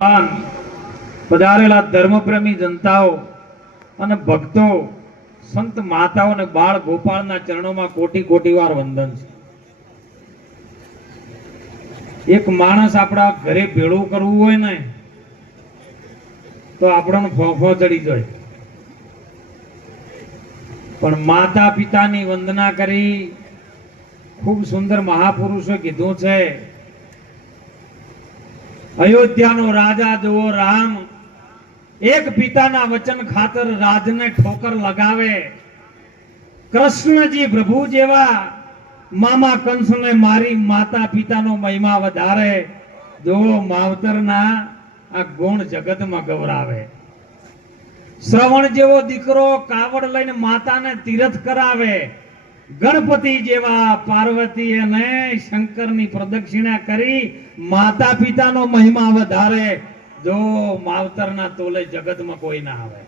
પધારેલા ધર્મપ્રેમી જનતાઓ અને ભક્તો, સંત માતાઓ અને બાળ ગોપાળના ચરણોમાં કોટી કોટી વાર વંદન છે. એક માણસ આપણા ઘરે ભેળું કરવું હોય ને તો આપણને ફોફો ચડી જાય, પણ માતા પિતાની વંદના કરી ખૂબ સુંદર મહાપુરુષો કીધું છે. અયોધ્યાનો રાજા જુઓ રામ, એક પિતાના વચન ખાતર રાજને ઠોકર લગાવે. કૃષ્ણજી પ્રભુ જેવા મામા કંસને મારી માતા પિતાનો મહિમા વધારે. જુઓ માવતરના આ ગુણ જગતમાં ગૌરાવે. શ્રવણ જેવો દીકરો કાવડ લઈને માતાને તીર્થ કરાવે. ગણપતિ જેવા પાર્વતી અને શંકરની પ્રદક્ષિણા કરી માતા પિતાનો મહિમા વધારે. જો માવતરના તોલે જગતમાં કોઈ ના આવે.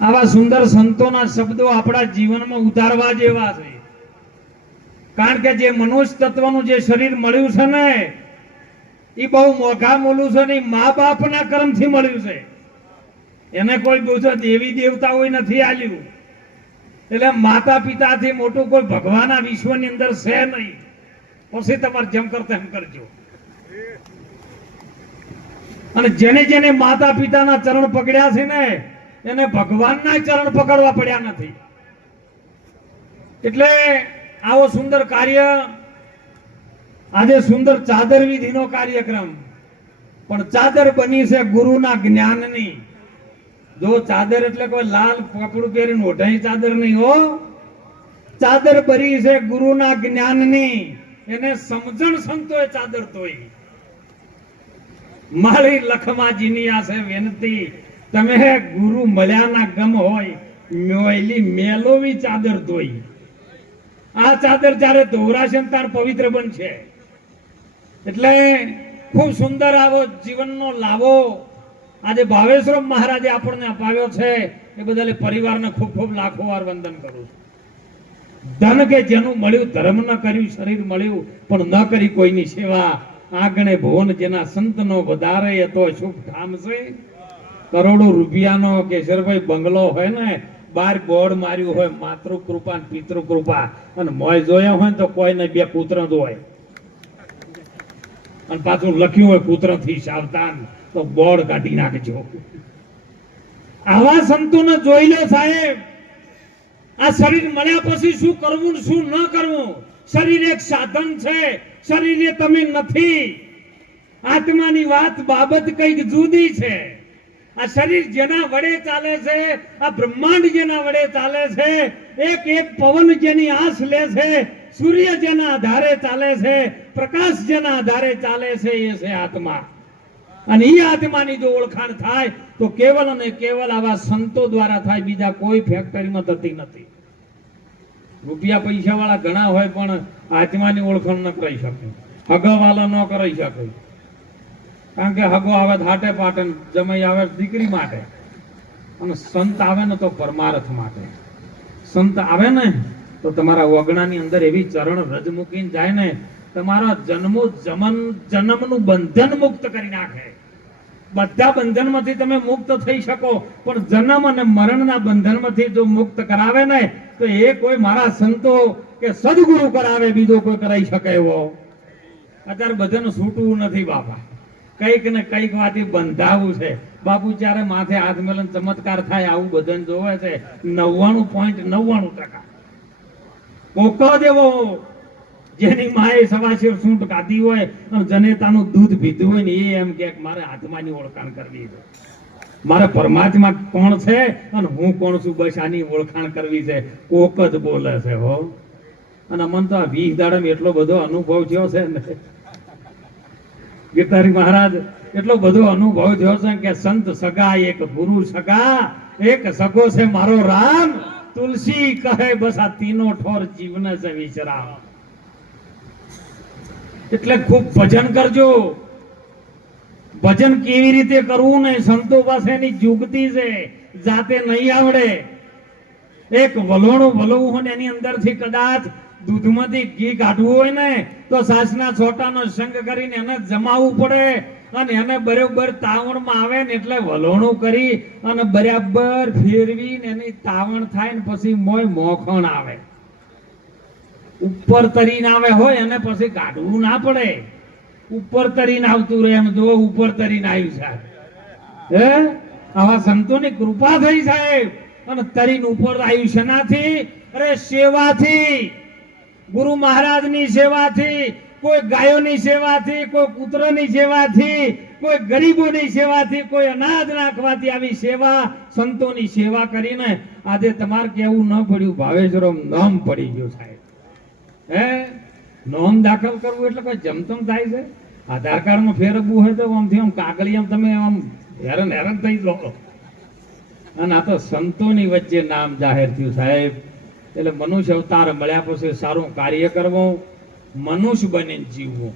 આવા સુંદર સંતોના શબ્દો આપણા જીવનમાં ઉતારવા જેવા છે. કારણ કે જે મનુષ્ય તત્વનું જે શરીર મળ્યું છે ને એ બહુ મોઘા મોલું છે ને, મા બાપના કર્મથી મળ્યું છે. એને કોઈ બીજો દેવી દેવતાઓ નથી આલ્યું. એટલે માતા પિતાથી મોટું કોઈ ભગવાન આ વિશ્વની અંદર છે નહીં. પછી તમારે જેમ કરતા એમ કરજો. અને જેને જેને માતા પિતાના ચરણ પકડ્યા છે ને એને ભગવાનના ચરણ પકડવા પડ્યા નથી. એટલે આવો સુંદર કાર્ય, આજે સુંદર ચાદર વિધિનો કાર્યક્રમ, પણ ચાદર બની છે ગુરુના જ્ઞાનની. જો ચાદર એટલે કોઈ લાલ કપડું પહેરીને ઓઢાઈ ચાદર નહીં હો. ચાદર બરી છે ગુરુના જ્ઞાનની. એને સમજણ સંતોએ ચાદર તોય. મારી લખમાજીની આ છે વિનંતી, તમે ગુરુ મળ્યાના ગમ હોય મેલી મેલોવી ચાદર તોય. આ ચાદર જ્યારે ધોરાશે તાર પવિત્ર બનશે. એટલે ખૂબ સુંદર આવો જીવનનો લાવો આજે ભાવેશ્વર મહારાજે આપણને અપાવ્યો છે. એ બદલ પરિવારને ખૂબ ખૂબ લાખો વાર વંદન કરું છું. ધન કે જેનું મળ્યું ધર્મ ન કર્યું, શરીર મળ્યું પણ ન કરી કોઈની સેવા. આગણે ભુવન જેના સંતનો વધારે એ તો શુભ ઠામ છે. કરોડો રૂપિયાનો કેશરભાઈ બંગલો હોય ને, બાર બોર્ડ માર્યું હોય માતૃ કૃપા ને પિતૃ કૃપા, અને મોય જોયા હોય ને તો કોઈને બે પુત્ર જ હોય, અને પાછું લખ્યું હોય પુત્ર થી સાવધાન, તો બોર્ડ કાઢી નાખજો. આવા સંતોને જોઈ લો સાહેબ. આ શરીર મળ્યા પછી શું કરવું શું ન કરવું. શરીર એક સાધન છે, શરીર તમે નથી. આત્માની વાત બાબત કઈક જુદી છે. આ શરીર જેના વડે ચાલે છે, આ બ્રહ્માંડ જેના વડે ચાલે છે, એક એક પવન જેની આસ લે છે, સૂર્ય જેના આધારે ચાલે છે, પ્રકાશ જેના આધારે ચાલે છે, એ છે આત્મા. અને એ આત્માની જો ઓળખાણ થાય તો કેવલ અને કેવલ આવા સંતો દ્વારા થાય, બીજા કોઈ ફેક્ટરીમાં થતી નથી. રૂપિયા પૈસા વાળા ઘણા હોય પણ આત્માની ઓળખાણ ન કરી શકે, હગાવાલા ન કરી શકે. કારણ કે હગો આવે હાટે પાટે, જમાઈ આવે દીકરી માટે, અને સંત આવે ને તો પરમાર્થ માટે. સંત આવે ને તો તમારા ઓગણાની અંદર એવી ચરણ રજ મૂકીને જાય ને, તમારા જન્મનું બંધન મુક્ત કરી નાખે. બધા બંધનમાંથી તમે મુક્ત થઈ શકો, પણ જન્મ અને મરણના બંધનમાંથી જો મુક્ત કરાવે ને તો એ કોઈ મારા સંતો કે સદગુરુ કરાવે, બીજો કોઈ કરાવી શકે એવો. અત્યારે બધાને છૂટવું નથી બાપા, કઈક ને કઈક વાતી બંધાવું છે. બાપુ જ્યારે માથે હાથ મેલન ચમત્કાર થાય આવું બધાને જોવે છે. 99.99% કોકો જેવો જેની માએ સવાશેર સૂંટ કાઢી હોય અને જનેતાનું દૂધ પીધું હોય ને એ એમ કે મારે આત્માની ઓળખાણ કરવી છે, મારે પરમાત્મા કોણ છે અને હું કોણ છું, બસ આની ઓળખાણ કરવી છે. કોક જ બોલે છે હો. અને મને તો આ 20 દાડામાં એટલો બધો અનુભવ થયો છે ને, ગીતારી મહારાજ એટલો બધો અનુભવ થયો છે કે સંત સગા એક ગુરુ સગા, એક સગો છે મારો રામ. તુલસી કહે બસ આ તીનો ઠોર જીવને છે વિશ્રામ. એટલે ખૂબ ભજન કરજો. ભજન કેવી રીતે કરવું ને સંતો પાસેની જુગતી છે, જાતે નહીં આવડે. એક વલોણું વલવું હોય ને એની અંદરથી કદાચ દૂધમાંથી ઘી કાઢવું હોય ને તો સાસના છોટાનો સંગ કરીને એને જમાવવું પડે. અને એને બરોબર તાવણમાં આવે ને એટલે વલોણું કરી અને બરાબર ફેરવીને એની તાવણ થાય ને પછી મોય મોખણ આવે. ઉપર તરીને આવે હોય એને પછી કાઢવું ના પડે. ઉપર તરીને આવતું રહે એમ જો ઉપર તરીને આવ્યું સાહેબ. હે આવા સંતોની કૃપા થઈ સાહેબ. અને તરીને ઉપર આવ્યું શેનાથી? અરે સેવાથી. ગુરુ મહારાજની સેવાથી, કોઈ ગાયોની સેવાથી, કોઈ પુત્રની સેવાથી, કોઈ ગરીબોની સેવાથી, કોઈ અનાજ નાખવાથી આવી સેવા સંતોની સેવા કરીને આજે તમારે કેવું ન પડ્યું ભાવેશ્વરમ નામ પડી ગયું સાહેબ. હે નોંધ દાખલ કરવું એટલે કોઈ જમતમ થાય છે? આધાર કાર્ડમાં ફેરવવું હોય તો આમથી આમ કાગળિયામ તમે આમ હેરાન થઈ લો. અને આ તો સંતોની વચ્ચે નામ જાહેર થયું સાહેબ. એટલે મનુષ્ય અવતાર મળ્યા પછી સારું કાર્ય કરવું, મનુષ્ય બનીને જીવવું.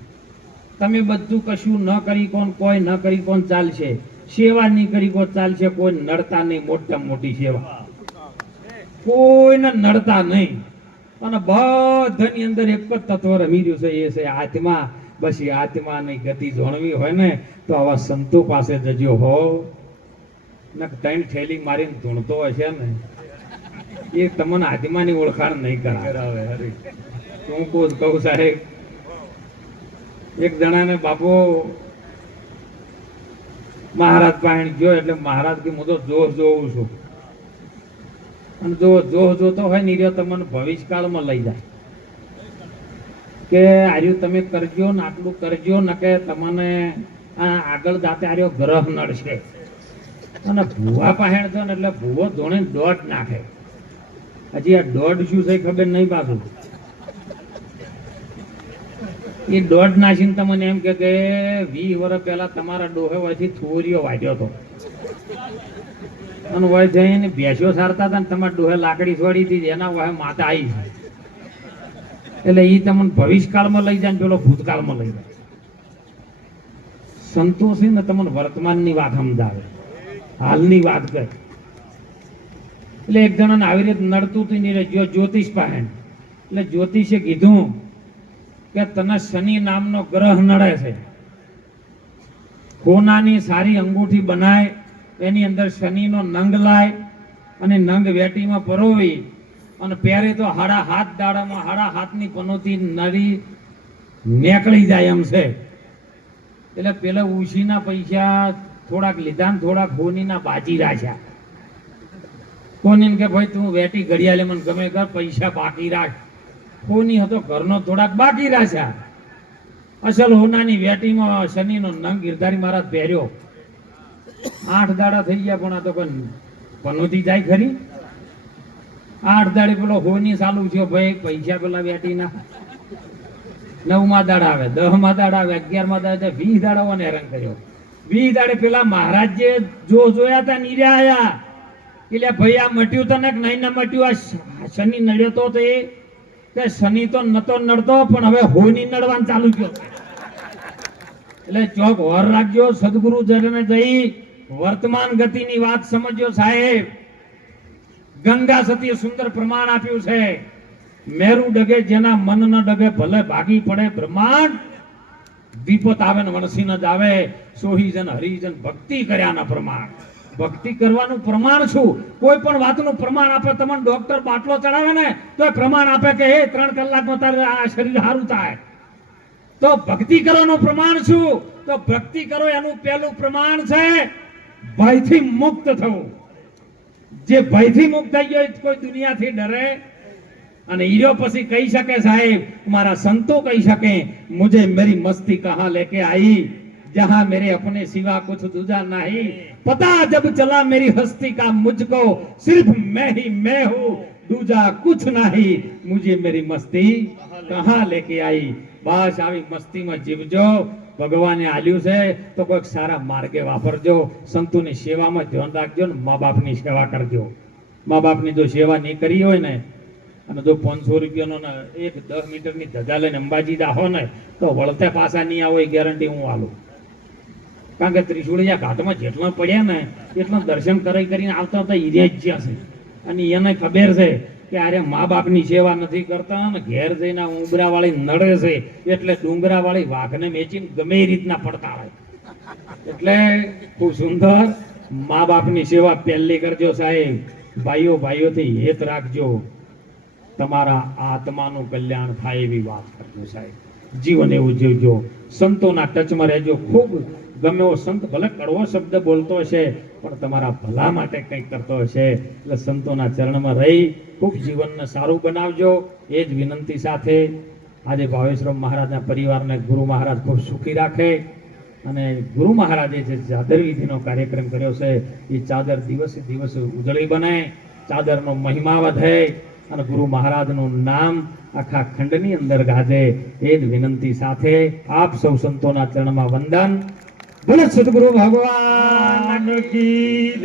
તમે બધું કશું ન કરી કોણ, કોઈ ન કરી કોણ ચાલશે, સેવા નહીં કરી કોણ ચાલશે, કોઈ નડતા નહીં. મોટા મોટી સેવા કોઈને નડતા નહીં. અને બધાની અંદર એક જ તત્વ રમી રહ્યું છે, એ છે આત્મા. બસ એ આત્માની ગતિ જોણવી હોય ને તો આવા સંતો પાસે જજો હો. ને ત્રણ ઠેલી મારીને ધૂણતો હશે ને એ તમને આત્માની ઓળખાણ નહીં કરાવે. હું કહું સાહેબ, એક જણાને બાપુ મહારાજ પાસે ગયો એટલે મહારાજ કે હું તો જોશ જોઉં છું. અને જો જોશ જોતો હોય ને એ તમને ભવિષ્યકાળમાં લઈ જાય કે આર્યું તમે કરજો ને આટલું કરજો ને કે તમને આગળ જાતે આર્યો ગ્રહ નડશે. અને ભૂવા પાસે જો ને એટલે ભૂવો ધોણે દોઢ નાખે. હજી આ દોઢ શું છે ખબર નહીં. પાછું એ દોઢ નાખીને તમને એમ કે 20 વર્ષ પહેલા તમારા ડોહે વયથી થોરીઓ વાગ્યો હતો અને વય જઈને ભેંસો સારતા હતા ને તમારા ડોહે લાકડી છોડી હતી એના વહે માતા આવી છે. એટલે એ તમને ભવિષ્યકાળમાં લઈ જાય ને પેલો ભૂતકાળમાં લઈ જાય. સંતોષી ને તમને વર્તમાનની વાત સમજાવે, હાલની વાત કરે. એટલે એક જણાને આવી રીતે નડતું હતું ને જ્યોતિષ પાસે. એટલે જ્યોતિષે કીધું કે તને શનિ નામનો ગ્રહ નડે છે. સોનાની સારી અંગૂઠી બનાય, એની અંદર શનિનો નંગ લાય અને નંગ વેટીમાં પરોવી અને પહેરે તો હાડા હાથ દાડામાં હાડા હાથની પનોતી નળી નીકળી જાય એમ છે. એટલે પેલા ઉશીના પૈસા થોડાક લીધા ને થોડાક હોનીના બાજી રાખ્યા. કોની કે ભાઈ તું વેટી ઘડિયાળે મને ગમે કર, પૈસા બાકી રાખ. હોની હતો ઘરનો થોડાક બાકી રાખ્યા. અસલ હોનાની વેટીમાં શનિનો નંગ ગિરધારી મહારાજ પહેર્યો. 8 દાડા થઈ ગયા પણ આ તો કોઈ પનોતી જાય ખરી. 8 દાડે પેલો હોની ચાલુ થયો ભાઈ પૈસા પેલા વેટીના. 9મા દાડા આવે, 10મા દાડા આવે, 11મા દાડા, 20 દાડાઓને હેરાન કર્યો. 20 દાડે પેલા મહારાજ જે જોયા હતા નીરે આયા એટલે ભાઈ આ મટ્યું તને નહીં ના મટ્યું, આ શનિ નડ્યો તો એ કે શનિ તો નતો નડતો પણ હવે હોની નડવાનું ચાલુ થયો. એટલે ચોક વર રાખજો. સદગુરુ જને જઈ વર્તમાન ગતિની વાત સમજ્યો સાહેબ. ગંગા સતીએ સુંદર પ્રમાણ આપ્યું છે. મેરુ ડગે જેના મન ન ડગે ભલે ભાગી પડે બ્રહ્માંડ. વિપત આવે ને વણસી ન જ આવે. સોહીજન હરિજન ભક્તિ કર્યાના પ્રમાણ. ભક્તિ કરવાનું પ્રમાણ શું? કોઈ પણ વાતનું પ્રમાણ આપે. તમને ડોક્ટર બાટલો ચડાવે ને તો પ્રમાણ આપે કે 3 કલાકમાં તારે આ શરીર સારું થાય. તો ભક્તિ કરવાનું પ્રમાણ શું? તો ભક્તિ કરો એનું પહેલું પ્રમાણ છે ભયથી મુક્ત થવું. જે ભયથી મુક્ત થઈ ગયો કોઈ દુનિયાથી ડરે. અને હીરો પછી કહી શકે સાહેબ, મારા સંતો કહી શકે, મુझे मेरी मस्ती कहां लेके आई, जहां मेरे अपने सिवा कुछ दूजा नहीं, पता जब चला मेरी हस्ती का मुझको, सिर्फ मैं ही मैं हूं, दूजा कुछ नहीं, मुझे मेरी मस्ती कहां लेके आई. બસ આવી મસ્તીમાં જીવજો. ભગવાને આલ્યું છે તો કોઈક સારા માર્ગે વાપરજો. સંતોની સેવામાં ધ્યાન રાખજો ને મા બાપની સેવા કરજો. મા બાપની જો સેવા નહીં કરી હોય ને અને જો 500 રૂપિયાનો ને 10 મીટરની ધજા લઈને અંબાજી જાહો ને તો વળતે પાછા નહીં આવો એ ગેરંટી હું આલું. કારણ કે ત્રિશુળિયા ઘાટમાં જેટલા પડ્યા ને એટલા દર્શન કરીને આવતા હતા ઈર્યા જ જ્યાં છે. અને એને ખબર છે કે અરે મા બાપની સેવા નથી કરતા ને ઘેર જઈને ઉંબરા વાળી નડે છે એટલે ડુંગરા વાળી વાઘને મેચીને ગમે એ રીતના પડતા હોય. એટલે ખૂબ સુંદર. મા બાપની સેવા પહેલી કરજો સાહેબ. ભાઈઓ ભાઈઓથી હેત રાખજો. તમારા આત્માનું કલ્યાણ થાય એવી વાત કરજો સાહેબ. જીવન એવું જીવજો. સંતોના ટચમાં રહેજો. ખૂબ ગમે એવો સંત ભલે કડવો શબ્દ બોલતો હશે પણ તમારા ભલા માટે કંઈક કરતો હશે એટલે સંતોના ચરણમાં રહી ખૂબ જીવનને સારું બનાવજો. એ જ વિનંતી સાથે આજે ભાવેશ્વર મહારાજના પરિવારને ગુરુ મહારાજ ખૂબ સુખી રાખે અને ગુરુ મહારાજે જે ચાદર વિધિનો કાર્યક્રમ કર્યો છે એ ચાદર દિવસે દિવસે ઉજળી બને, ચાદરનો મહિમા વધે અને ગુરુ મહારાજનું નામ આખા ખંડની અંદર ગાજે. એ જ વિનંતી સાથે આપ સૌ સંતોના ચરણમાં વંદન. બોલો સદગુરુ ભગવાન કી જય.